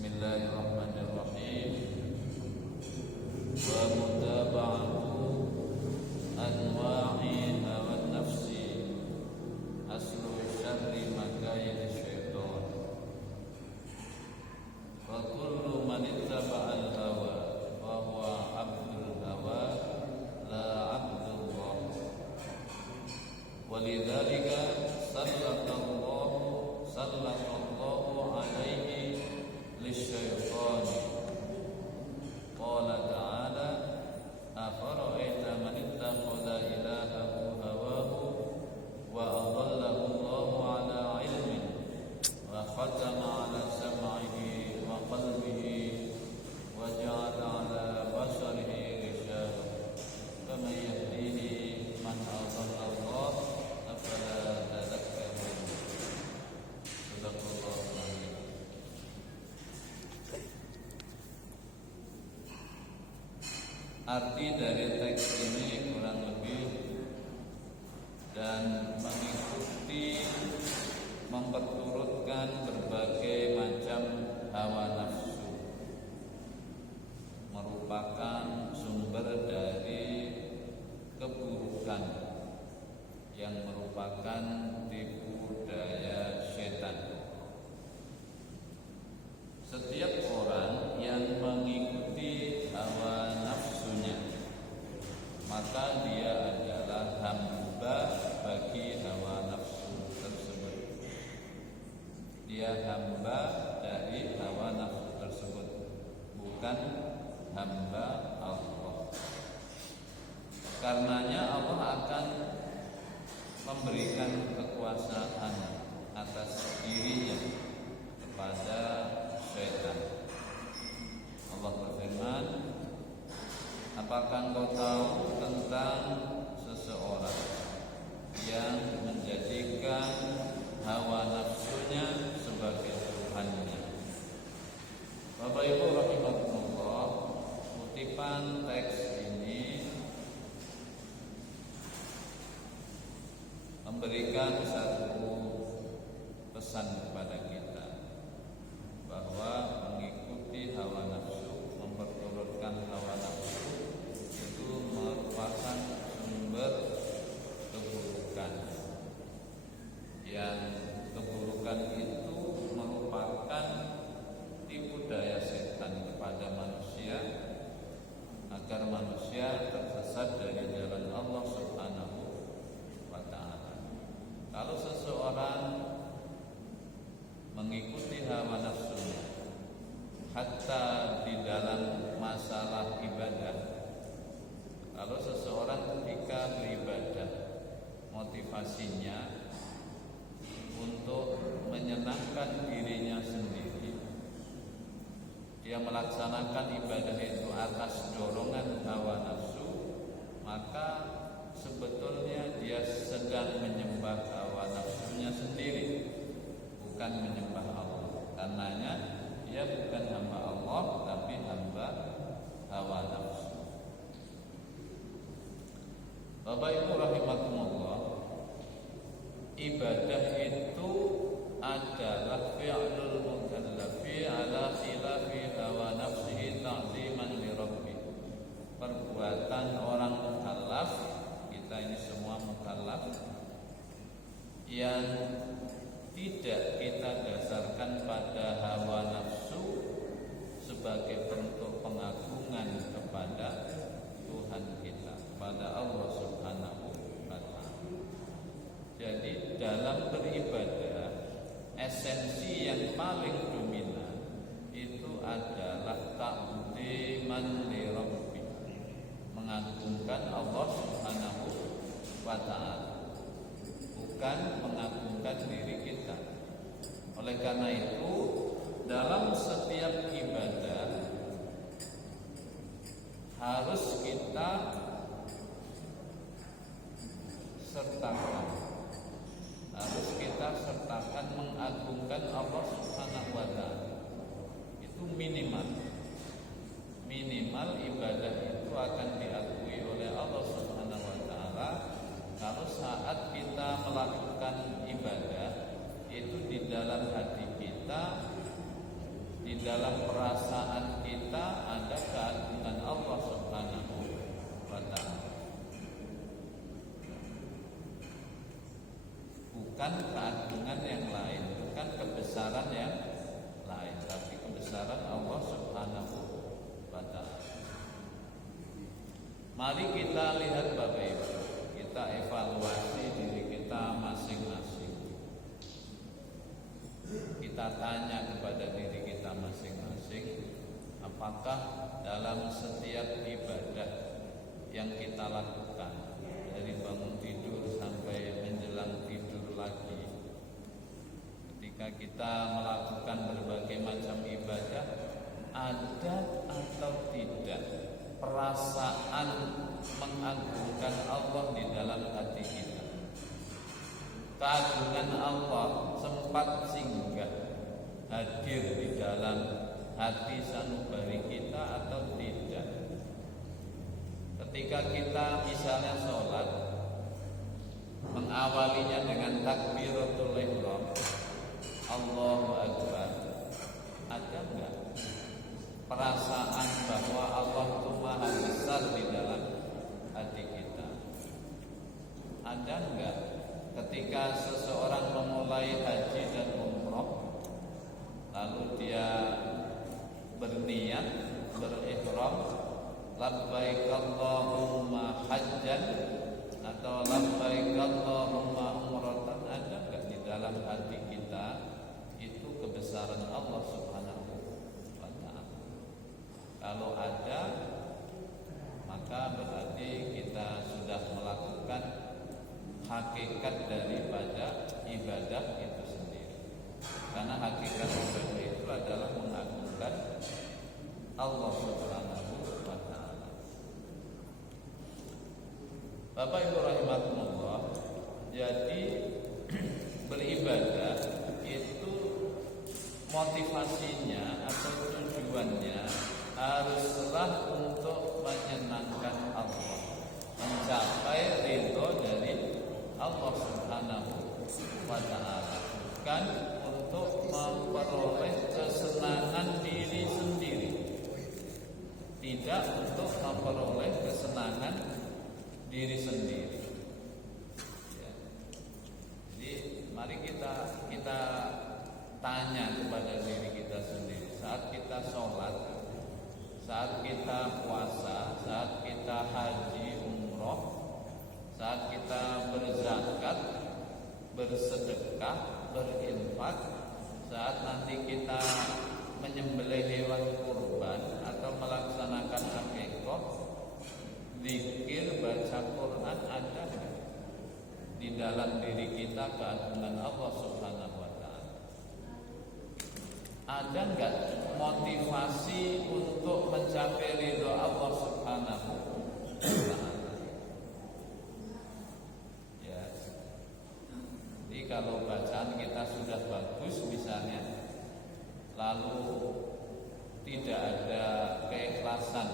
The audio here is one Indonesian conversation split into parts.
Bismillahirrahmanirrahim. Wa mutaba'atu anwa'i hawa nafsi aslu syarri makayid syaitan. Wa kullu man ittaba'al hawa wa huwa abdul hawa la abdullah. Walidzalika sallallahu alaihi lisyaitan. Qala ta'ala afara'aita man ittakhadha ilahahu hawahu wa adallahu Allahu ala ilmin wa khatama ala sam'ihi wa qalbihi wa ja'ala ala basarihi ghishawa faman yahdihi man adalla Allah afala tadhakkarun. Sadaqallahu alaihi. Arti dari teks ini kurang lebih dan mengikuti memperturutkan berbagai macam hawa nafsu merupakan sumber dari keburukan yang merupakan tipu daya setan. Setiap orang yang mengikuti hawa nafsunya, maka dia adalah hamba bagi hawa nafsu tersebut. Dia hamba dari hawa nafsu tersebut, bukan hamba Allah. Karenanya Allah akan memberikan kekuasaan atas dirinya kepada syaitan. Allah berfirman, apakah engkau tahu tentang seseorang yang menjadikan hawa nafsunya sebagai Tuhannya? Bapak Ibu rahimakumullah, kutipan teks ini memberikan satu pesan kepada kita, bahwa mengikuti hawa nafsu, memperturutkan hawa nafsu itu merupakan sumber keburukan. Yang keburukan itu merupakan tipu daya setan kepada manusia agar manusia tersesat dari jalan Allah Subhanahu wa ta'ala. Kalau seseorang mengikuti hawa nafsunya hatta di dalam masalah ibadah, kalau seseorang ketika beribadah motivasinya untuk menyenangkan dirinya sendiri, dia melaksanakan ibadah itu atas dorongan hawa nafsu, maka sebetulnya dia sedang menyembah hawa nafsunya sendiri, bukan menyembah Allah. Karenanya dia bukan hamba Allah, tapi hamba hawa nafsu. Bapak Ibu rahimakumullah, ibadah itu adalah fi'lul mukallafi ala khilafi hawa nafsihi ta'ziman li rabbih. Perbuatan orang mukallaf, kita ini semua mukallaf, yang tidak kita dasarkan pada hawa nafsu sebagai bentuk pengagungan kepada Tuhan kita, kepada Allah Subhanahu wa ta'ala. Jadi dalam beribadah, esensi yang paling dominan itu adalah ta'ziman li rabbih, mengagungkan Allah Subhanahu wa ta'ala, bukan mengagungkan diri kita. Oleh karena itu, dalam setiap ibadah harus kita sertakan mengagungkan Allah Subhanahu wa ta'ala. Itu minimal ibadah itu akan diakui oleh Allah Subhanahu wa ta'ala kalau saat kita melakukan ibadah itu di dalam hati kita, di dalam perasaan kita ada keagungan Allah Subhanahu wa ta'ala. Bukan keagungan yang lain, bukan kebesaran yang lain, tapi kebesaran Allah Subhanahu wa ta'ala. Mari kita lihat Bapak Ibu, kita evaluasi diri kita masing-masing. Kita tanya kepada diri kita masing-masing, apakah dalam setiap ibadah yang kita lakukan, dari bangun tidur sampai menjelang tidur lagi, ketika kita melakukan berbagai macam ibadah, ada atau tidak perasaan mengagungkan Allah di dalam hati kita? Keagungan Allah sempat singgah, hadir di dalam hati sanubari kita atau tidak? Ketika kita misalnya sholat, mengawalinya dengan takbiratul ihram, Allahu Akbar, ada enggak perasaan bahwa Allah itu maha besar di dalam hati kita? Ada enggak ketika seseorang memulai haji dan umroh, lalu dia berniat berihram, labbaik Allahumma hajjan atau labbaik Allahumma umratan, ada enggak di dalam hati kita itu kebesaran Allah Subhanahu wa ta'ala? Kalau ada, maka berarti kita sudah melakukan hakikat daripada ibadah itu sendiri. Karena hakikat ibadah itu adalah mengagungkan Allah Subhanahu wa ta'ala. Bapak Ibu rahimakumullah, jadi beribadah itu motivasinya atau tujuannya haruslah untuk menyenangkan Allah, mencapai ridho dari Allah Subhanahu wa ta'ala, bukan untuk memperoleh kesenangan diri sendiri, tidak untuk memperoleh kesenangan diri sendiri. Ya. Jadi mari kita tanya kepada diri kita sendiri, saat kita sholat, saat kita puasa, saat kita haji umroh, saat kita berzakat, bersedekah, berinfak, saat nanti kita menyembelih hewan kurban atau melaksanakan akikah, zikir, baca Quran, ada enggak di dalam diri kita keagungan Allah Subhanahu wa ta'ala? Ada enggak motivasi untuk mencapai ridho Allah Subhanahu wa ta'ala? Ya. Jadi kalau bacaan kita sudah bagus misalnya, lalu tidak ada keikhlasan,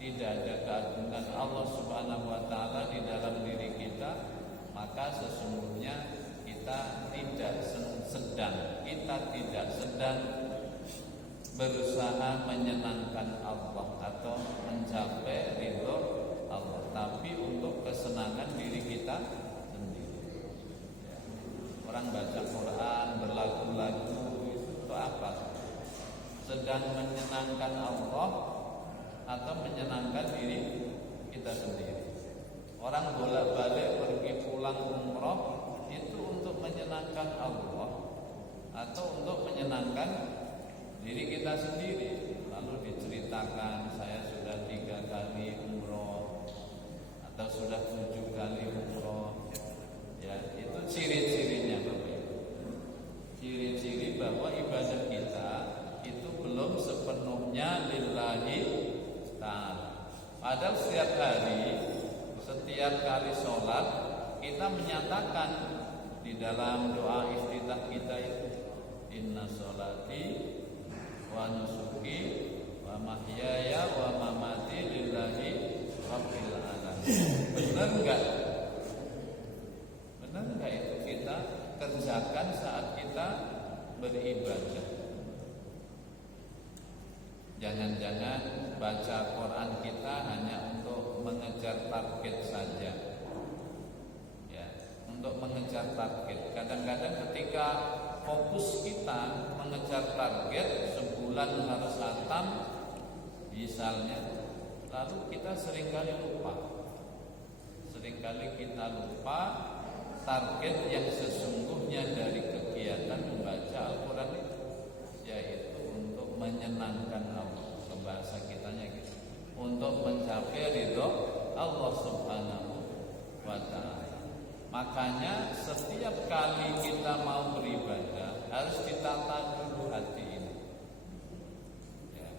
tidak ada keagungan Allah Subhanahu wa ta'ala di dalam diri kita, maka sesungguhnya kita tidak sedang berusaha menyenangkan Allah atau mencapai ridho Allah, tapi untuk kesenangan diri kita sendiri. Ya. Orang baca Quran, berlagu-lagu, itu apa? Sedang menyenangkan Allah atau menyenangkan diri kita sendiri. Orang bolak-balik pergi pulang umroh itu untuk menyenangkan Allah atau untuk menyenangkan diri kita sendiri. Lalu diceritakan, saya sudah 3 kali umroh atau sudah 7 kali umroh. Ya, itu ciri-cirinya Bapak. Ciri-ciri bahwa ibadah kita itu belum sepenuhnya lillahi ta'ala. Padahal setiap hari, setiap kali sholat, kita menyatakan di dalam doa iftitah kita itu, inna sholati wa nusuki wa mahyaya wa mamati lillahi rabbil alamin. Benar enggak? Benar enggak itu kita kerjakan saat kita beribadah? Jangan-jangan baca Quran kita hanya untuk mengejar target saja, ya, untuk mengejar target. Kadang-kadang ketika fokus kita mengejar target sebulan harus khatam misalnya, lalu kita seringkali lupa target yang sesungguhnya dari kegiatan membaca Al-Quran itu, yaitu untuk menyenangkan Allah, bahasa kitanya gitu, untuk mencapai ridho Allah Subhanahu wa ta'ala. Makanya setiap kali kita mau beribadah harus ditata dulu hati ini, ya.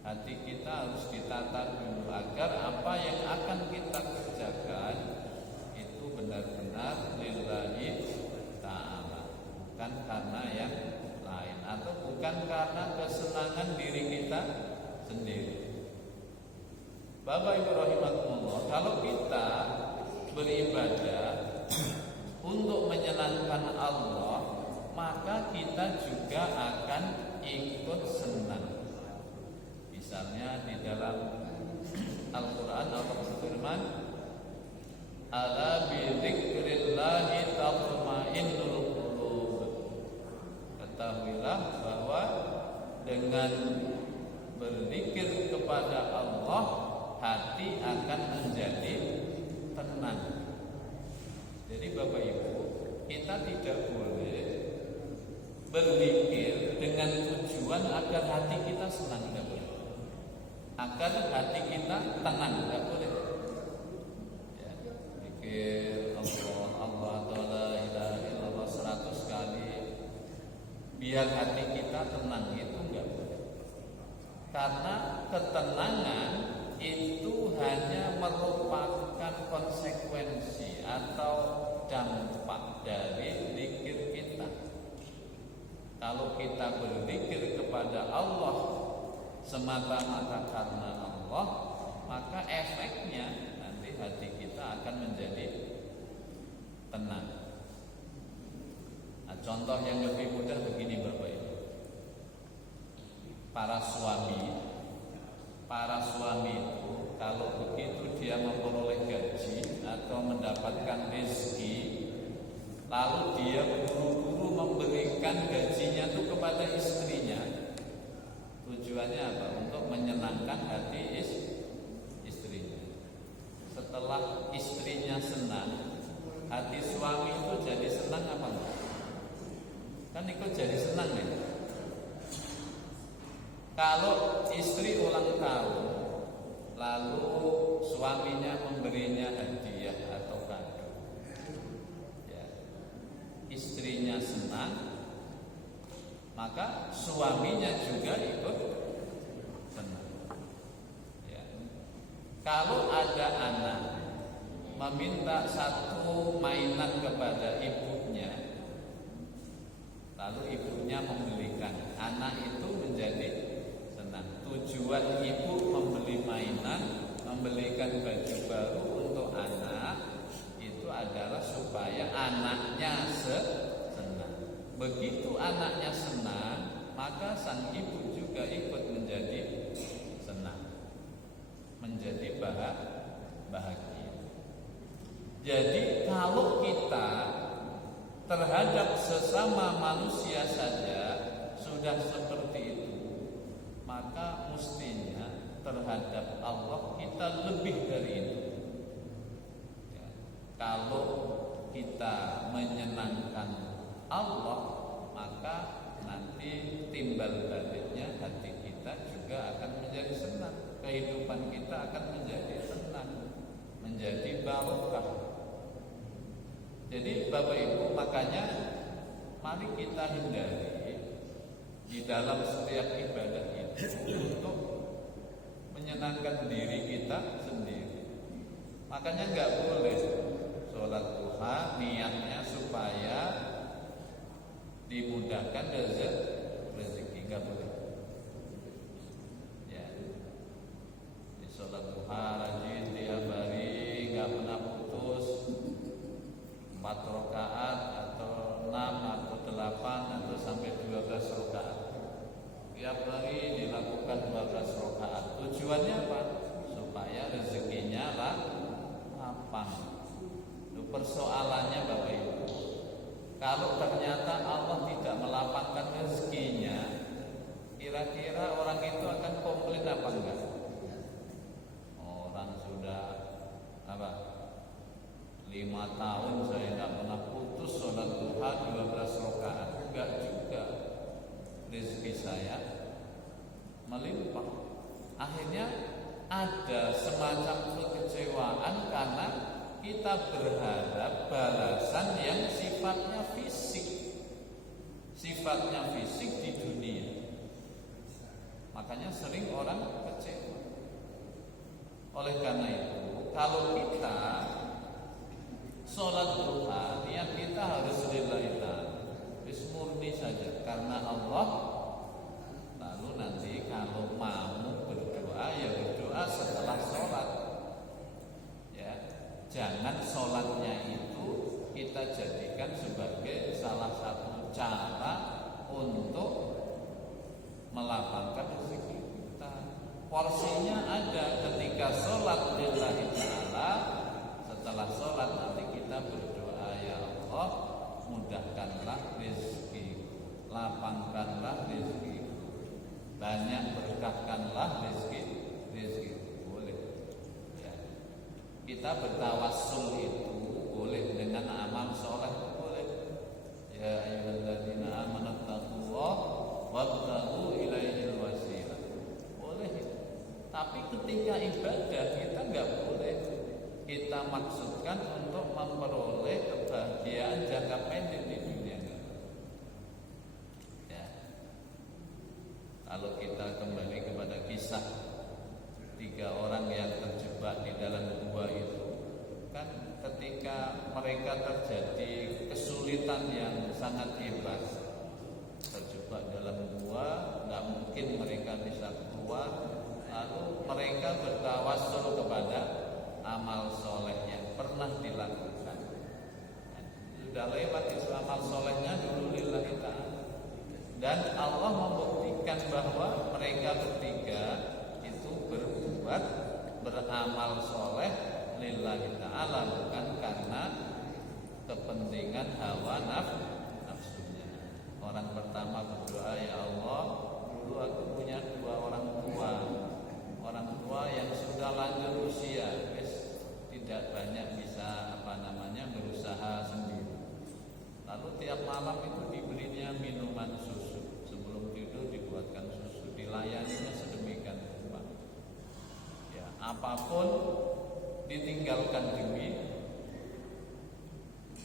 Hati kita harus ditata dulu agar apa yang akan kita kerjakan itu benar-benar lillahi ta'ala, bukan karena yang lain atau bukan karena kesenangan diri kita sendiri. Bapak Ibu rahimakumullah, kalau kita beribadah untuk menyenangkan Allah, maka kita juga akan ikut senang. Misalnya di dalam Al-Quran Allah berfirman, ala bidzikrillahi tatma'innul qulub. Ketahuilah bahwa dengan berzikir kepada Allah, hati akan menjadi tenang. Jadi Bapak Ibu, kita tidak boleh berzikir dengan tujuan agar hati kita senang, tidak boleh. Agar hati kita tenang, tidak boleh. Ya, zikir Allah atau la ilaha illallah 100 kali biar hati kita tenang, itu enggak boleh. Karena ketenangan itu hanya merupakan konsekuensi atau dampak dari zikir kita. Kalau kita berzikir kepada Allah semata-mata karena Allah, maka efeknya nanti hati kita akan menjadi tenang. Nah, contoh yang lebih mudah begini Bapak Ibu. Para suami itu kalau begitu dia memperoleh gaji atau mendapatkan rezeki, lalu dia buru-buru memberikan gajinya itu kepada istrinya. Tujuannya apa? Untuk menyenangkan hati istrinya. Setelah istrinya senang, hati suami itu jadi senang apa enggak? Kan ikut jadi senang ya. Kalau istri ulang tahun, lalu suaminya memberinya hadiah atau kado, ya, istrinya senang, maka suaminya juga ikut senang. Ya. Kalau ada anak meminta satu mainan kepada ibunya, lalu ibunya membelikan, anak itu menjadi senang. Tujuan ibu membeli mainan, membelikan baju baru untuk anak itu adalah supaya anaknya senang. Begitu anaknya senang, maka sang ibu juga ikut menjadi senang, menjadi bahagia. Jadi kalau kita terhadap sesama manusia saja sudah seperti itu, maka mestinya terhadap Allah kita lebih dari itu. Ya. Kalau kita menyenangkan Allah, maka nanti timbal baliknya hati kita juga akan menjadi senang. Kehidupan kita akan menjadi senang, menjadi barokah. Jadi Bapak Ibu, makanya mari kita hindari di dalam setiap ibadah itu untuk menyenangkan diri kita sendiri. Makanya nggak boleh sholat duha niatnya supaya dimudahkan rezeki, nggak boleh. Ya, di sholat duha rajin tiap hari, nggak pernah putus, 4 rakaat atau 6 atau 8 atau sampai 12 rakaat. Tiap hari dilakukan persoalannya Bapak Ibu, kalau ternyata Allah tidak melapangkan rezekinya, kira-kira orang itu akan komplain apa enggak? Orang sudah 5 tahun saya tidak pernah putus sholat duha 12 rakaat, enggak juga, rezeki saya melimpah. Akhirnya ada semacam kekecewaan karena kita berharap balasan yang sifatnya fisik di dunia. Makanya sering orang kecewa. Oleh karena itu, kalau kita sholat duha, niat kita harus lillahi ta'ala, murni saja karena Allah. Lalu nanti kalau mau berdoa, ya berdoa setelah sholat. Ya, jangan sholatnya itu kita jadikan sebagai salah satu cara untuk melapangkan rezeki kita. Porsinya ada ketika sholat lillahi ta'ala. Setelah sholat nanti kita berdoa, ya Allah, mudahkanlah rezeki, lapangkanlah rezeki, banyak berkahkanlah rezeki. Boleh ya. Kita bertawassul itu boleh dengan amal soleh, boleh. Ya ayyuhalladzina amanu taqullaha wabtaghu ilaihil wasilah, boleh. Tapi ketika ibadah kita enggak boleh kita maksudkan untuk memperoleh kebahagiaan jangka pendek di dunia. Ya. Kalau kita kembali kepada kisah 3 orang yang terjebak di dalam gua itu, kan ketika mereka terjadi kesulitan yang sangat hebat, terjebak dalam gua, nggak mungkin mereka bisa keluar. Lalu mereka bertawassul kepada amal soleh yang pernah dilakukan. Sudah lewat itu amal solehnya dulu lillahi ta'ala. Dan Allah membuktikan bahwa mereka bertiga itu berbuat beramal soleh lillahi ta'ala, bukan karena kepentingan hawa nafsunya. Orang pertama berdoa, ya Allah, dulu aku punya 2 orang tua yang sudah lanjut usia, tidak banyak bisa berusaha sendiri. Lalu tiap malam itu diberinya minuman susu, sebelum tidur dibuatkan susu, dilayaninya sedemikian rupa. Ya, apapun ditinggalkan demi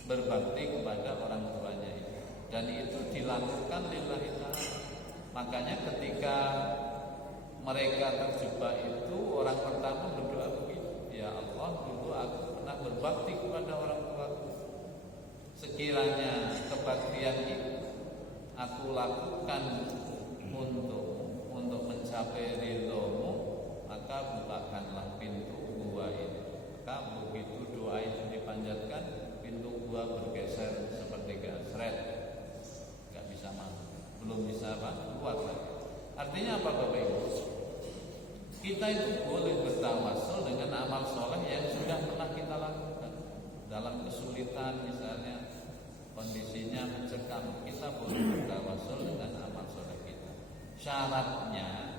berbakti kepada orang tuanya itu, dan itu dilakukan lillahi ta'ala. Makanya ketika mereka terjebak itu, orang pertama berdoa begitu, ya Allah, dulu aku pernah berbakti kepada orang tuaku. Sekiranya kebaktian itu aku lakukan untuk mencapai ridhomu, maka bukakanlah pintu gua ini. Maka begitu doa itu dipanjatkan, pintu gua bergeser seperti gasret, nggak bisa masuk, belum bisa keluar lagi. Artinya apa Bapak Ibu? Kita itu boleh bertawassul dengan amal soleh yang sudah pernah kita lakukan. Dalam kesulitan misalnya, kondisinya mencekam, kita boleh bertawassul dengan amal soleh kita. Syaratnya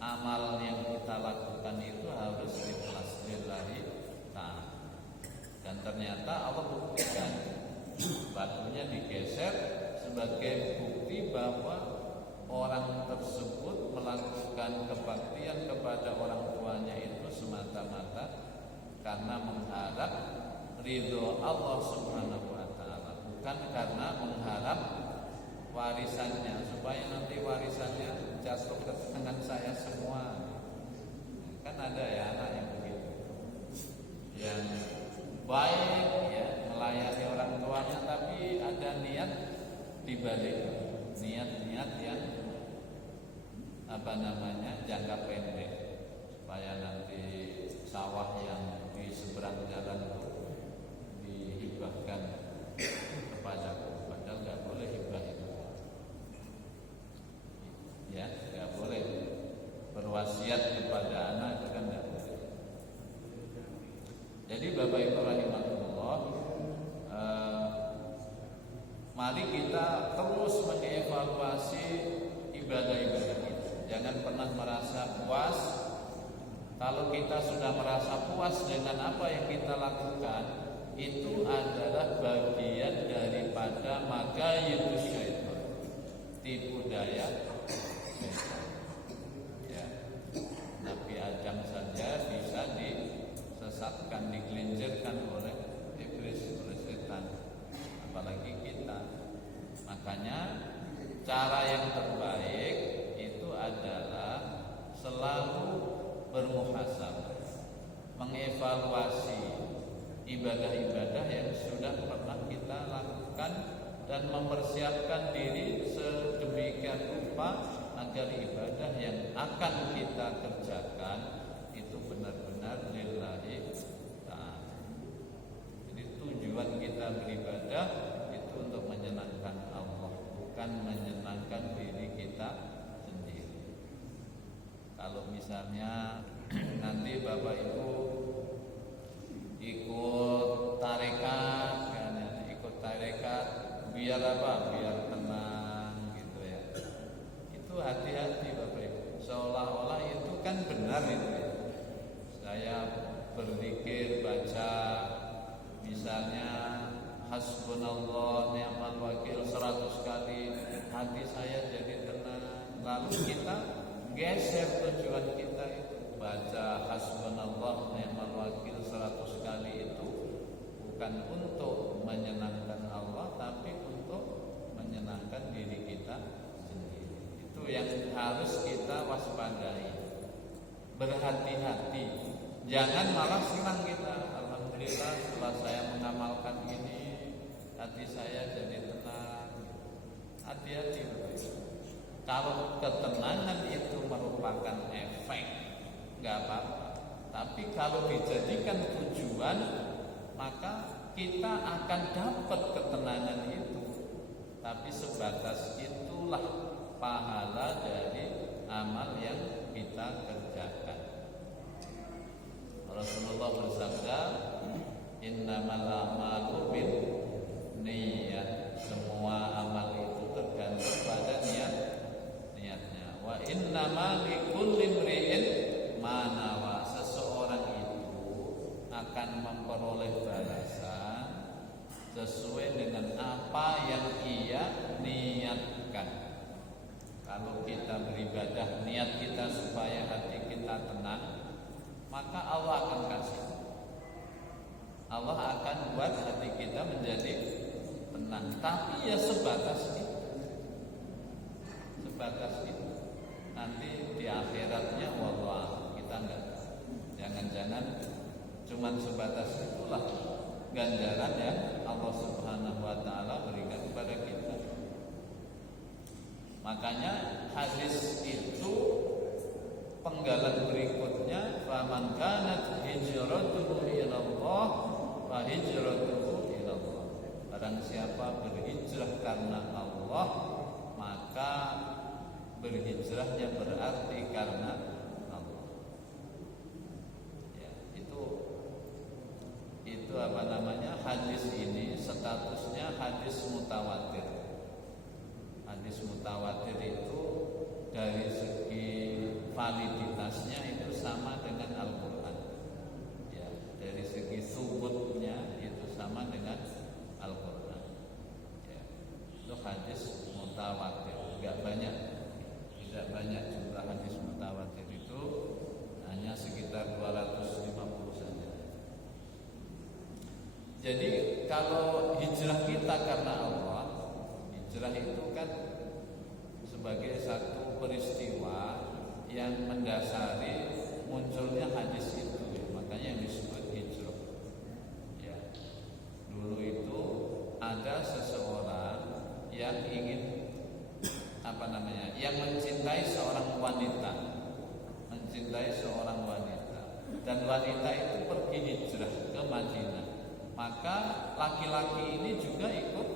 amal yang kita lakukan itu harus ikhlas lillahi ta'ala. Dan ternyata Allah buktikan, batunya digeser sebagai bukti bahwa orang tersebut melakukan kebaktian kepada orang tuanya itu semata-mata karena mengharap ridho Allah Subhanahu wa ta'ala, bukan karena mengharap warisannya, supaya nanti warisannya jatuh ke tangan saya semua. Kan ada ya anak yang begitu, yang baik ya, melayani orang tuanya, tapi ada niat dibalik, niat-niat yang jangka pendek, supaya nanti sawah yang di seberang jalan itu dihibahkan kepadaku. Padahal nggak boleh hibah itu, ya nggak boleh berwasiat kepada anak, itu kan nggak boleh. Jadi Bapak Ibu rahimahullah, Kalau kita sudah merasa puas dengan apa yang kita lakukan, itu adalah bagian daripada makayyidu syaitan, tipu daya syaitan. Ya. Nabi Adam saja bisa disesatkan, digelincirkan oleh iblis, oleh setan, apalagi kita. Makanya cara yang terbaik itu adalah selalu bermuhasabah, mengevaluasi ibadah-ibadah yang sudah pernah kita lakukan dan mempersiapkan diri sedemikian rupa agar ibadah yang akan kita kerjakan itu benar-benar lillahi ta'ala. Jadi tujuan kita beribadah itu untuk menyenangkan Allah, bukan menyenangkan diri kita. Kalau misalnya nanti Bapak Ibu ikut tarekat, kan, ikut tarekat biar apa? Biar tenang gitu ya. Itu hati-hati Bapak Ibu. Seolah-olah itu kan benar itu ya. Saya berzikir, baca misalnya hasbunallah ni'mal wakil 100 kali, hati saya jadi tenang. Lalu kita geser tujuan kita itu, baca hasbunallah ni'mal wakil 100 kali itu bukan untuk menyenangkan Allah, tapi untuk menyenangkan diri kita sendiri. Itu yang harus kita waspadai. Berhati-hati, jangan malah senang kita. Alhamdulillah setelah saya mengamalkan ini, hati saya jadi tenang. Hati-hati. Kalau ketenangan itu merupakan efek, nggak apa-apa. Tapi kalau dijadikan tujuan, maka kita akan dapat ketenangan itu. Tapi sebatas itulah pahala dari amal yang kita kerjakan. Rasulullah bersabda, innamal a'malu binniyat. Semua amal itu tergantung pada niatnya. Wa innama likulli imri'in ma nawa. Seseorang itu akan memperoleh balasan sesuai dengan apa yang ia niatkan. Kalau kita beribadah, niat kita supaya hati kita tenang, maka Allah akan kasih. Allah akan buat hati kita menjadi tenang. Tapi ya sebatas itu. Sebatas itu. Nanti di akhiratnya wallah kita enggak tahu. Jangan-jangan cuman sebatas itulah ganjaran yang Allah Subhanahu wa taala berikan kepada kita. Makanya hadis itu penggalan berikutnya, faman kanat hijratuhu ila Allah fa hijratuhu ila Allah. Barang siapa berhijrah karena Allah, maka berhijrahnya berarti karena Allah. Ya, itu apa namanya? Hadis ini statusnya hadis mutawatir. Hadis mutawatir itu dari segi validitasnya itu sama dengan Al-Quran. Ya, dari segi subutnya itu sama dengan Al-Quran. Ya, itu hadis mutawatir. Enggak banyak. Tidak banyak jumlah hadis mutawatir itu, hanya sekitar 250 saja. Jadi kalau hijrah kita karena Allah, hijrah itu kan sebagai satu peristiwa yang mendasari munculnya hadis itu, ya. Makanya yang disebut hijrah. Ya. Dulu itu ada seseorang yang ingin yang mencintai seorang wanita, dan wanita itu pergi hijrah ke Madinah. Maka laki-laki ini juga ikut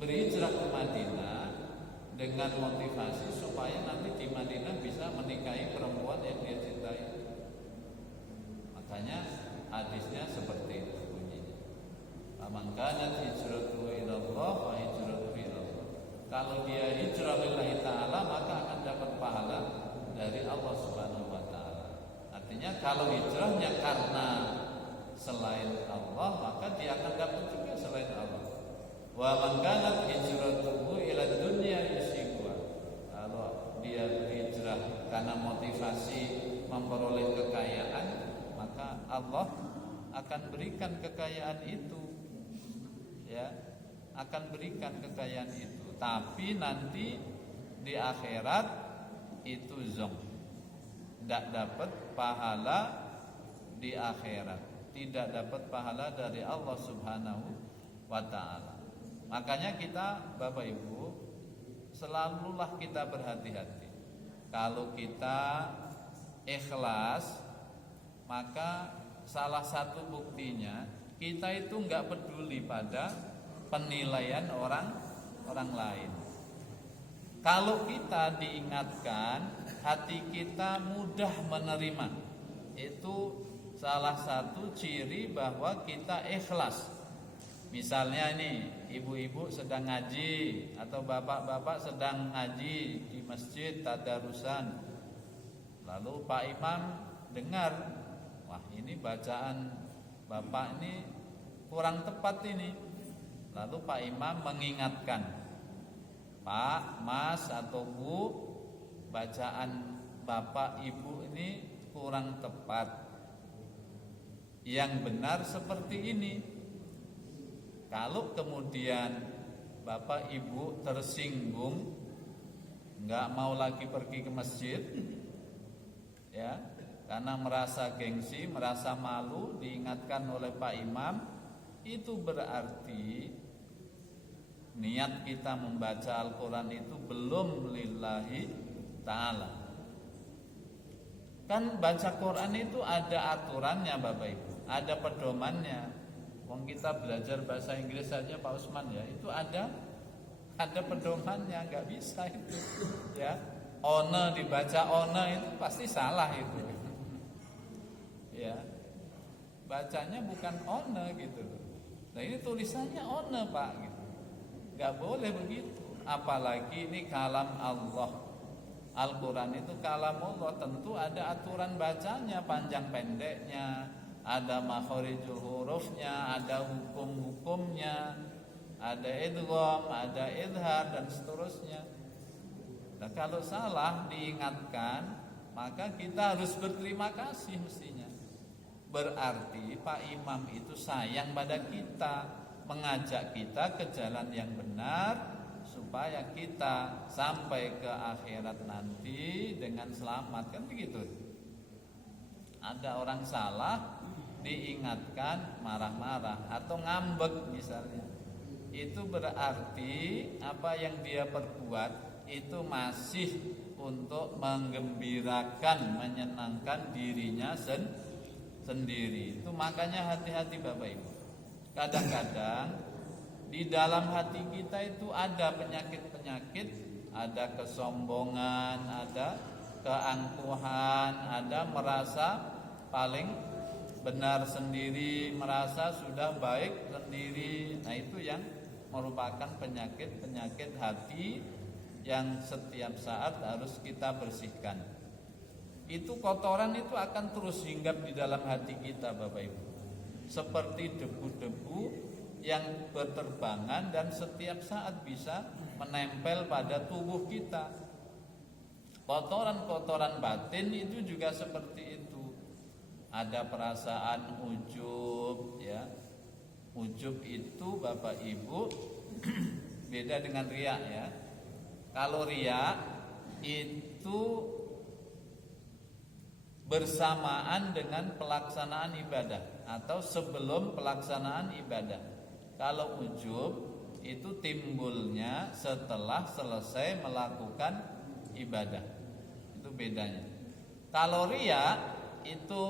berhijrah ke Madinah dengan motivasi supaya nanti di Madinah bisa menikahi perempuan yang dia cintai. Makanya hadisnya seperti itu bunyinya. Faman kanat hijratuhu ila Allah fa hijratuhu ila Allah. Kalau dia hijrah lillahi ta'ala, maka akan dapat pahala dari Allah Subhanahu wa ta'ala. Artinya kalau hijrahnya karena selain Allah, maka dia akan dapat juga selain Allah. Wa man kanat hijratuhu ila dunya yusibuha. Kalau dia berhijrah karena motivasi memperoleh kekayaan, maka Allah akan berikan kekayaan itu. Ya, akan berikan kekayaan itu. Tapi nanti di akhirat itu zong, tidak dapat pahala di akhirat, tidak dapat pahala dari Allah Subhanahu wa ta'ala. Makanya kita Bapak Ibu selalulah kita berhati-hati. Kalau kita ikhlas, maka salah satu buktinya kita itu nggak peduli pada penilaian orang lain. Kalau kita diingatkan, hati kita mudah menerima. Itu salah satu ciri bahwa kita ikhlas. Misalnya ini, ibu-ibu sedang ngaji atau bapak-bapak sedang ngaji di masjid tadarusan. Lalu Pak Imam dengar, wah ini bacaan bapak ini kurang tepat ini. Lalu Pak Imam mengingatkan, Pak, Mas atau Bu, bacaan Bapak Ibu ini kurang tepat. Yang benar seperti ini. Kalau kemudian Bapak Ibu tersinggung, nggak mau lagi pergi ke masjid, ya, karena merasa gengsi, merasa malu, diingatkan oleh Pak Imam, itu berarti niat kita membaca Al-Quran itu belum lillahi ta'ala. Kan baca Quran itu ada aturannya Bapak Ibu, ada pedomannya. Wong kita belajar bahasa Inggris saja Pak Usman ya, itu ada pedomannya, nggak bisa itu. Ya, one dibaca one itu pasti salah itu. Ya, bacanya bukan one gitu. Nah ini tulisannya one Pak gitu. Gak boleh begitu. Apalagi ini kalam Allah. Al-Quran itu kalam Allah. Tentu ada aturan bacanya, panjang pendeknya, ada makhorijul hurufnya, ada hukum-hukumnya, ada idgham, ada idhar dan seterusnya. Nah kalau salah diingatkan, maka kita harus berterima kasih mestinya. Berarti Pak Imam itu sayang pada kita, mengajak kita ke jalan yang benar supaya kita sampai ke akhirat nanti dengan selamat, kan begitu. Ada orang salah diingatkan marah-marah atau ngambek misalnya, itu berarti apa yang dia perbuat itu masih untuk menggembirakan, menyenangkan dirinya sendiri. Itu makanya hati-hati Bapak Ibu. Kadang-kadang di dalam hati kita itu ada penyakit-penyakit, ada kesombongan, ada keangkuhan, ada merasa paling benar sendiri, merasa sudah baik sendiri. Nah itu yang merupakan penyakit-penyakit hati yang setiap saat harus kita bersihkan. Itu kotoran itu akan terus hinggap di dalam hati kita Bapak Ibu, seperti debu-debu yang berterbangan dan setiap saat bisa menempel pada tubuh kita. Kotoran-kotoran batin itu juga seperti itu. Ada perasaan ujub, ya. Ujub itu Bapak Ibu beda dengan riya ya. Kalau riya itu bersamaan dengan pelaksanaan ibadah atau sebelum pelaksanaan ibadah. Kalau ujub itu timbulnya setelah selesai melakukan ibadah. Itu bedanya. Kalau riya itu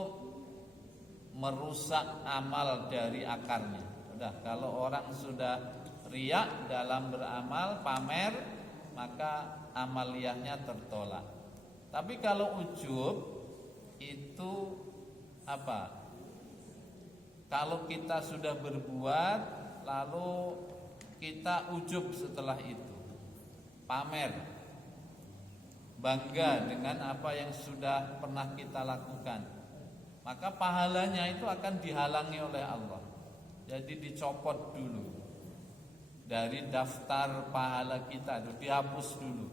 merusak amal dari akarnya. Udah, kalau orang sudah riya dalam beramal, pamer, maka amaliyahnya tertolak. Tapi kalau ujub itu apa? Kalau kita sudah berbuat lalu kita ujub setelah itu, pamer, bangga dengan apa yang sudah pernah kita lakukan, maka pahalanya itu akan dihalangi oleh Allah. Jadi dicopot dulu dari daftar pahala kita, itu dihapus dulu.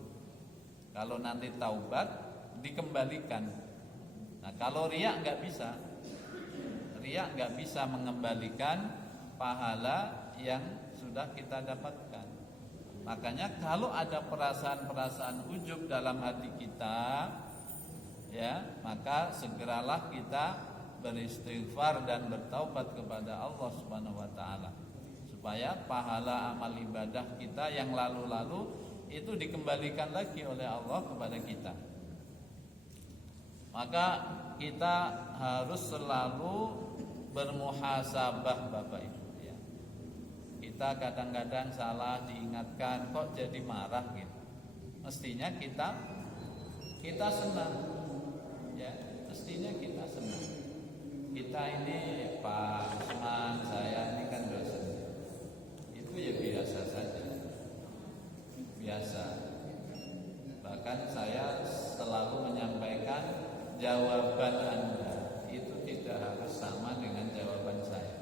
Kalau nanti taubat dikembalikan. Nah, kalau riya nggak bisa, riya nggak bisa mengembalikan pahala yang sudah kita dapatkan. Makanya kalau ada perasaan-perasaan ujub dalam hati kita, ya, maka segeralah kita beristighfar dan bertaubat kepada Allah Subhanahu wa taala supaya pahala amal ibadah kita yang lalu-lalu itu dikembalikan lagi oleh Allah kepada kita. Maka kita harus selalu bermuhasabah Bapak Ibu, ya. Kita kadang-kadang salah diingatkan kok jadi marah gitu. Mestinya kita senang, ya, mestinya kita senang. Kita ini Pak Usman, saya ini kan dosen. Itu ya biasa saja. Biasa. Bahkan saya selalu menyampaikan jawaban Anda itu tidak harus sama dengan jawaban saya.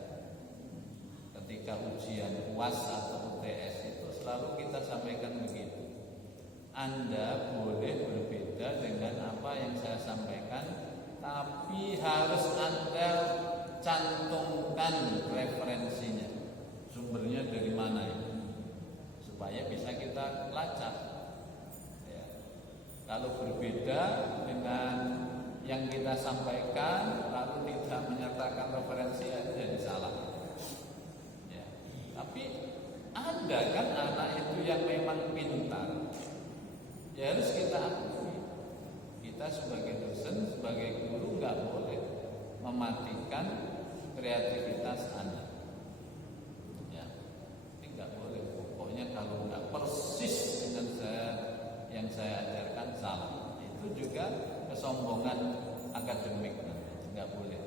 Ketika ujian UAS atau UTS itu selalu kita sampaikan begitu. Anda boleh berbeda dengan apa yang saya sampaikan, tapi harus Anda cantumkan referensinya, sumbernya dari mana ini, supaya bisa kita lacak, ya. Kalau berbeda dengan yang kita sampaikan lalu tidak menyertakan referensi, jadi salah, ya. Tapi ada kan anak itu yang memang pintar, ya harus kita akui. Kita sebagai dosen, sebagai guru nggak boleh mematikan kreativitas anak, ya, ini nggak boleh. Pokoknya kalau nggak persis dengan yang saya ajarkan salah, itu juga kesombongan akademik, nggak boleh.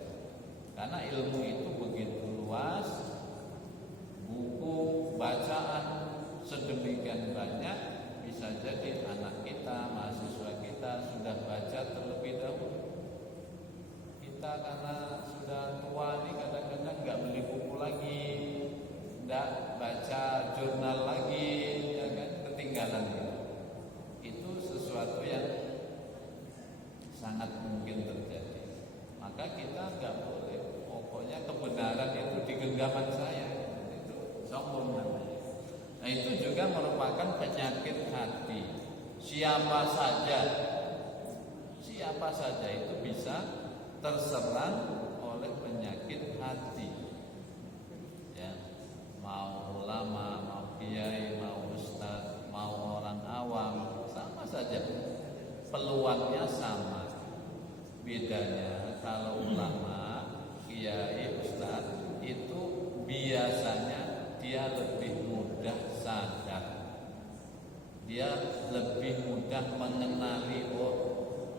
Karena ilmu itu begitu luas, buku bacaan sedemikian banyak, bisa jadi anak kita, mahasiswa kita sudah baca terlebih dahulu. Kita karena sudah tua nih kadang-kadang nggak beli buku lagi, nggak baca jurnal lagi, ya kan, ketinggalan. Itu sesuatu yang sangat mungkin terjadi. Maka kita nggak boleh, pokoknya kebenaran itu di genggaman saya, itu sombong namanya. Nah, itu juga merupakan penyakit hati. Siapa saja itu bisa terserang oleh penyakit hati, ya. Mau ulama, mau kiai, mau ustadz, mau orang awam, sama saja, peluangnya sama. Bedanya kalau ulama, kiai, ustadz itu biasanya dia lebih mudah sadar, dia lebih mudah mengenali, oh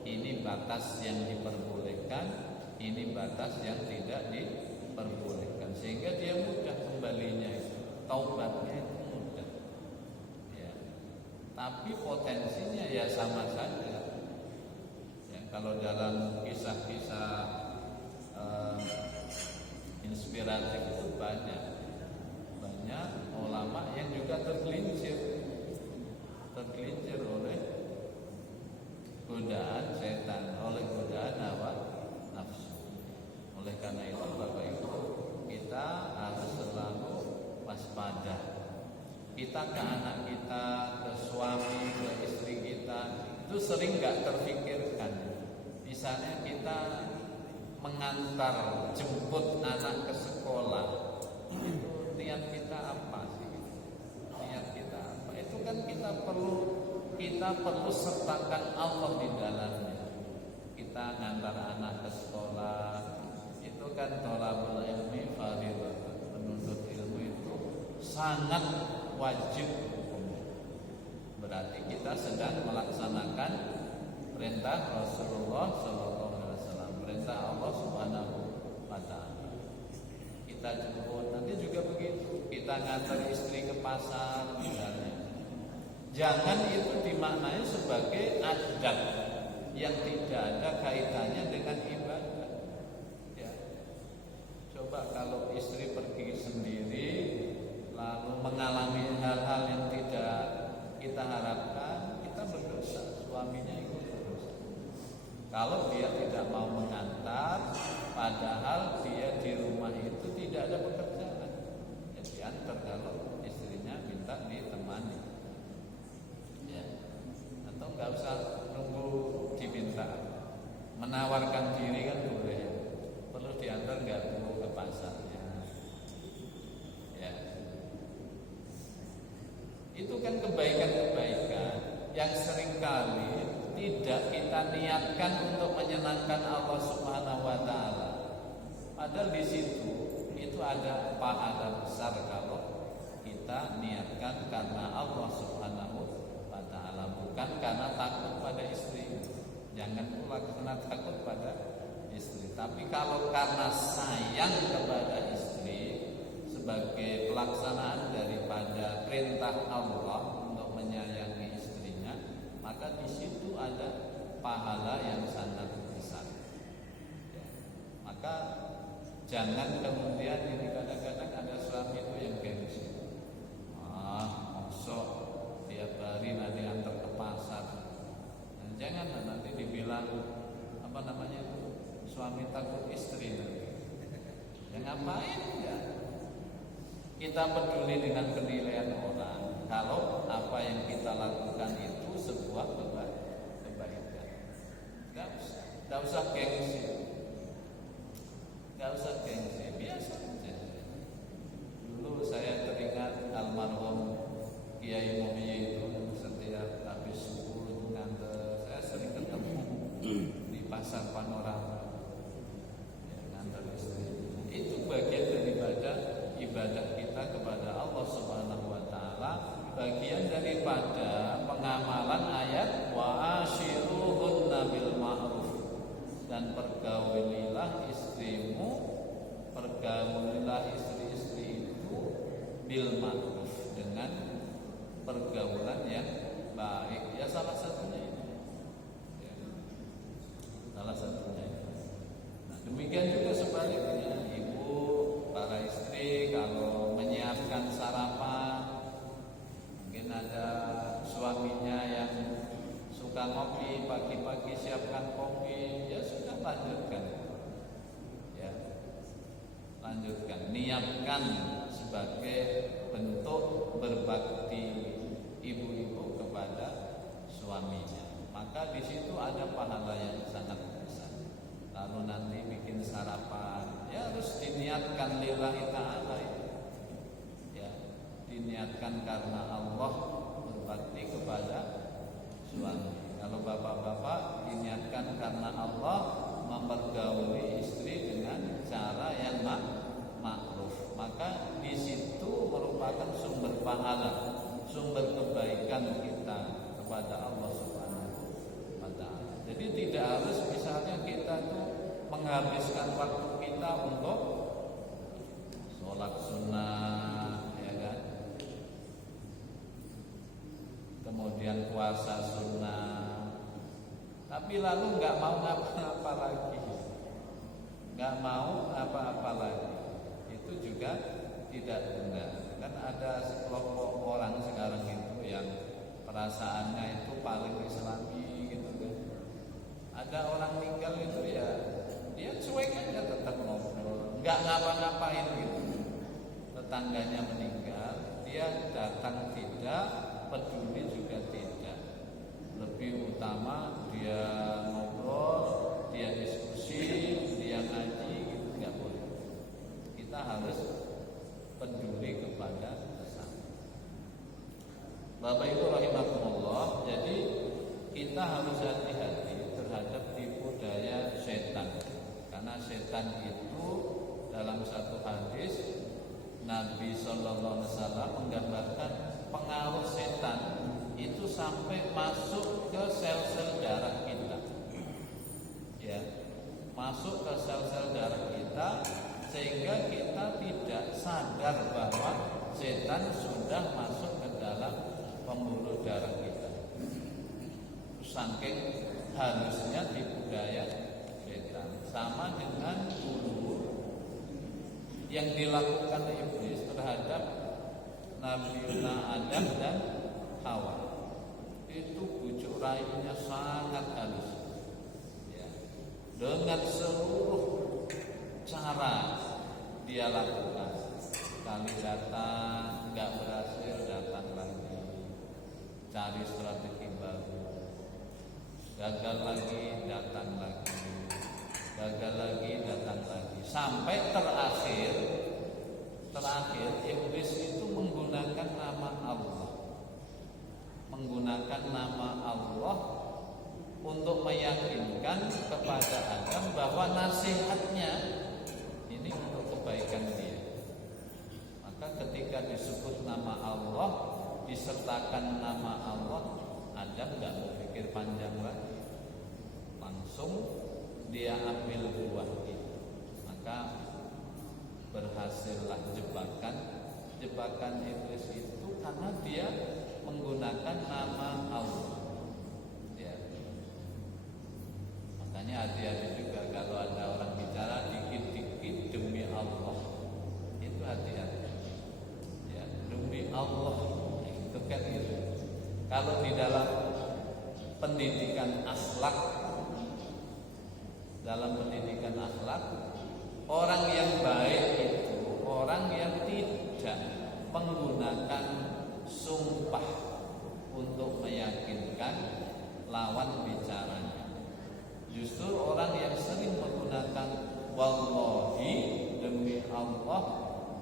ini batas yang diperbolehkan, ini batas yang tidak diperbolehkan, sehingga dia mudah kembalinya itu, taubatnya itu mudah, ya. Tapi potensinya ya sama saja, ya. Kalau dalam kisah-kisah inspiratif itu banyak ulama yang juga tergelincir oleh godaan setan, oleh godaan hawa nafsu. Oleh karena itu Bapak Ibu, kita harus selalu waspada. Kita ke anak kita, ke suami, ke istri kita, itu sering gak terpikirkan. Misalnya kita mengantar, jemput anak ke sekolah, itu niat kita apa sih? Niat kita apa? Itu kan kita perlu sertakan Allah di dalamnya. Kita ngantar anak ke sekolah, itu kan thalabul ilmi fardhu. Menuntut ilmu itu sangat wajib hukumnya. Berarti kita sedang melaksanakan perintah Rasulullah SAW, perintah Allah Subhanahu wa taala. Kita jemput, nanti juga begitu. Kita ngantar istri ke pasar misalnya. Jangan itu dimaknai sebagai adat yang tidak ada kaitannya dengan ibadah. Kalau dia tidak mau mengantar, padahal dia di rumah itu tidak ada pekerjaan, ya diantar kalau istrinya minta ditemani, ya. Atau nggak usah nunggu diminta, menawarkan diri kan boleh, perlu diantar nggak perlu ke pasarnya, ya. Itu kan kebaikan-kebaikan yang seringkali tidak kita niatkan untuk menyenangkan Allah Subhanahu wa taala. Padahal di situ itu ada pahala besar kalau kita niatkan karena Allah Subhanahu wa taala, bukan karena takut pada istri. Jangan pula karena takut pada istri, tapi kalau karena sayang kepada istri sebagai pelaksanaan daripada perintah Allah untuk menyayangi istrinya, maka di situ ada pahala yang sangat besar. Ya. Maka jangan kemudian ini kadang-kadang ada suami itu yang gengsi. Mosok tiap hari nanti antar ke pasar. Dan jangan nanti dibilang apa namanya itu suami takut istri nanti. Ya ngapain ya? Kita peduli dengan penilaian orang kalau apa yang kita lakukan itu sebuah kebaikan. Gak usah gengsi. Gak usah gengsi, biasa saja. Dulu saya teringat almarhum Kiai Mumiye itu setiap habis subuh itu nganter, saya sering ketemu di pasar Panorama, ya, nganter istri. Itu bagian daripada ibadah kita kepada Allah Subhanahu wa taala, bagian daripada pengamalan ayat wa ashiruhunna bil ma'ruf, dan pergaulilah istrimu, pergaulilah istri-istri itu bil ma'ruf, dengan pergaulan yang baik. Ya salah satunya ini. Ya, salah satunya. Nah, demikian juga sebaliknya, ibu, para istri kalau menyiapkan sarapan, mungkin ada suaminya yang suka ngopi, pagi-pagi siapkan kopi, ya sudah lanjutkan. Ya. Lanjutkan, niatkan sebagai bentuk berbakti ibu-ibu kepada suaminya. Maka di situ ada pahala yang sangat besar. Lalu nanti bikin sarapan, ya harus diniatkan lillahi ta'ala, ya, diniatkan karena Allah, berbakti kepada suami. Kalau bapak-bapak diniatkan karena Allah, mempergauli istri dengan cara yang ma'ruf, maka di situ merupakan sumber pahala, sumber kebaikan kita kepada Allah Subhanahu wa taala. Jadi tidak harus misalnya kita tuh menghabiskan waktu kita untuk sholat sunnah, ya kan? Kemudian puasa sunnah, tapi lalu nggak mau apa-apa lagi, nggak mau apa-apa lagi, itu juga tidak benar. Kan ada sekelompok orang sekarang itu yang perasaannya itu paling islami gitu kan. Ada orang meninggal itu ya dia cuek aja, tetap ngobrol, nggak ngapa-ngapain gitu. Tetangganya meninggal, dia datang tidak, peduli juga tidak. Lebih utama dia ngobrol, dia diskusi, dia ngaji gitu, nggak boleh. Kita harus peduli kepada sesama. Bapak Ibu rahimakumullah, jadi kita harus hati-hati terhadap tipu daya setan. Karena setan itu dalam satu hadis Nabi Sallallahu Alaihi Wasallam menggambarkan pengaruh setan itu sampai masuk ke sel-sel darah kita, ya, masuk ke sel-sel darah kita, sehingga kita tidak sadar bahwa setan sudah masuk ke dalam pembuluh darah kita. Saking halusnya tipu daya setan, sama dengan dulu yang dilakukan iblis terhadap Nabiullah Adam dan Hawa. Itu bujuk rayunya sangat halus, ya. dengan seluruh cara dia lakukan. Kali datang nggak berhasil, datang lagi, cari strategi baru, gagal lagi, datang lagi, gagal lagi, datang lagi, sampai terakhir iblis itu menggunakan nama Allah, untuk meyakinkan kepada Adam bahwa nasihatnya ini untuk kebaikan dia. Maka ketika disebut nama Allah, disertakan nama Allah, Adam nggak berpikir panjang lagi, langsung dia ambil buah itu. Maka berhasillah jebakan iblis itu karena dia menggunakan nama Allah. Ya. Makanya hati-hati juga kalau ada orang bicara dikit-dikit demi Allah, itu hati-hati. Ya, demi Allah itu kan gitu. Kalau di dalam pendidikan akhlak, orang yang baik itu orang yang tidak menggunakan sumpah untuk meyakinkan lawan bicaranya. Justru orang yang sering menggunakan wallahi, demi Allah,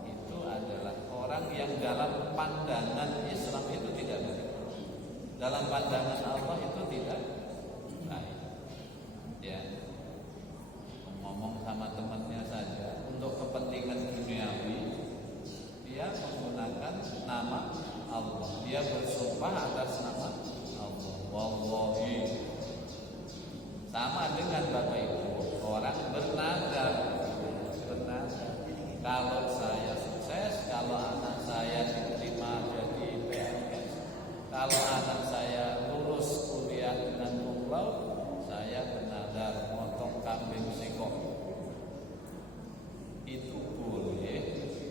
itu adalah orang yang dalam pandangan Islam itu tidak baik. Dalam pandangan Allah itu tidak baik. Ya. Ngomong sama temannya saja untuk kepentingan duniawi, dia menggunakan nama Allah. Dia bersumpah atas nama Allah. Wallahi. Sama dengan Bapak Ibu, orang bernadar. Kalau saya sukses, kalau anak saya diterima jadi PNS, kalau anak saya lulus kuliah dengan cum laude, saya bernadar motong kambing sikok. Itu boleh,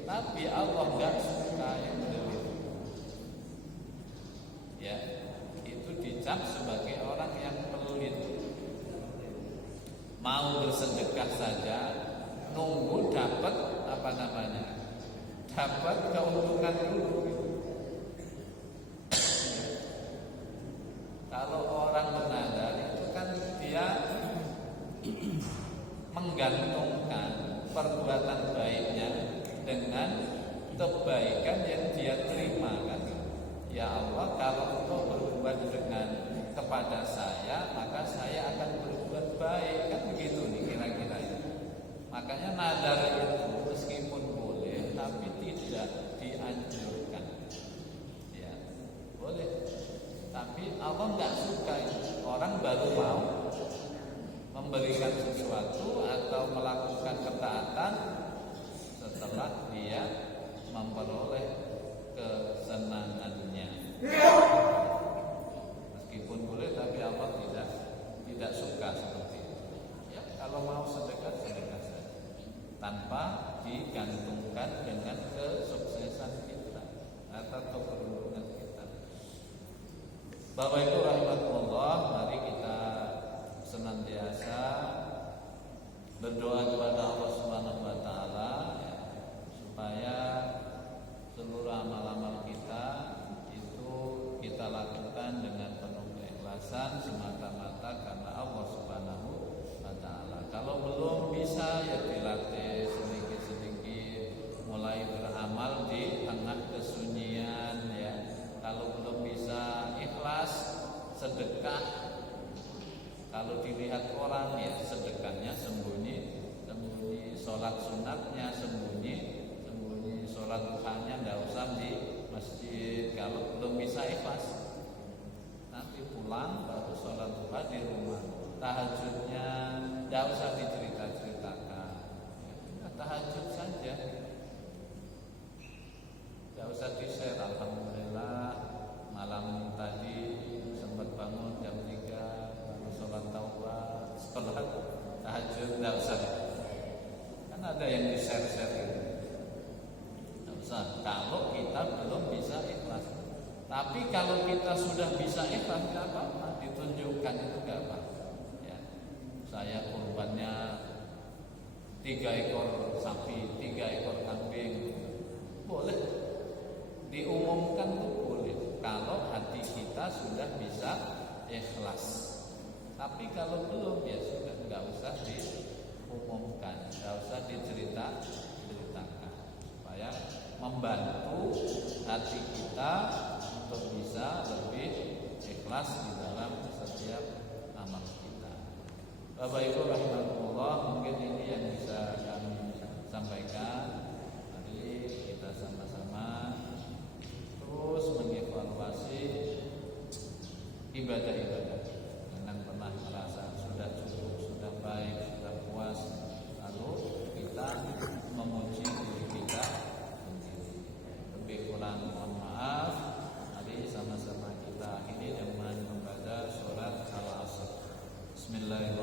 tapi Allah nggak suka yang begitu. Ya, itu dicap sebagai orang yang pelit. Mau bersedekah saja, nunggu dapat dapat keuntungan dulu. Kalau orang bernadar itu kan dia menggantungkan perbuatan baiknya dengan kebaikan yang dia terima kan. Ya Allah, kalau Engkau berbuat dengan kepada saya, maka saya akan berbuat baik, kan begitu nih kira-kira ya. Makanya nadar itu meskipun boleh tapi tidak dianjurkan. Ya, boleh. Tapi Allah nggak suka orang baru mau memberikan sesuatu atau melakukan ketaatan setelah dia memperoleh kesenangannya. Meskipun boleh tapi Allah tidak suka seperti itu. Ya, kalau mau sedekah saja, tanpa digantungkan dengan kesuksesan kita atau keberuntungan kita. Bapak Ibu rahimakumullah, mari kita senantiasa berdoa kepada Allah Subhanahu wa taala ya, supaya seluruh amal-amal kita itu kita lakukan dengan penuh keikhlasan semata-mata karena Allah Subhanahu wa taala. Kalau belum bisa ya dilatih sedikit-sedikit, mulai beramal di tengah kesunyian ya. Kalau belum bisa ikhlas, sedekah. Kalau dilihat orang ya sedekahnya sembunyi, sholat sunatnya sembunyi, sholat duhanya nggak usah di masjid. Kalau belum bisa ikhlas, nanti pulang baru sholat duha di rumah. Tahajudnya nggak usah diceritakan, ya, tahajud saja, nggak usah di-share. Alhamdulillah malam tadi sempat bangun jam 3 baru sholat taubat, setelah tahajud nggak usah. Kan ada yang di-share gitu. Nggak usah. Kalau kita belum bisa ikhlas. Tapi kalau kita sudah bisa ikhlas, nggak apa-apa, ditunjukkan itu nggak apa-apa. Ya, saya kurbannya 3 ekor sapi, 3 ekor kambing, boleh diumumkan tuh boleh kalau hati kita sudah bisa ikhlas. Tapi kalau belum ya sudah nggak usah diumumkan, nggak usah diceritakan, supaya membantu hati kita untuk bisa lebih ikhlas di dalam setiap amal kita. Bapak Ibu rahimakumullah, mungkin ini yang bisa kami sampaikan. Mari kita sama-sama terus mengevaluasi ibadah-ibadah yang pernah merasa sudah cukup, sudah baik, sudah puas, lalu kita memuji diri kita sendiri. Lebih kurang mohon maaf. Mari sama-sama kita akhiri dengan membaca surat Al-Asr. Bismillahirrahmanirrahim.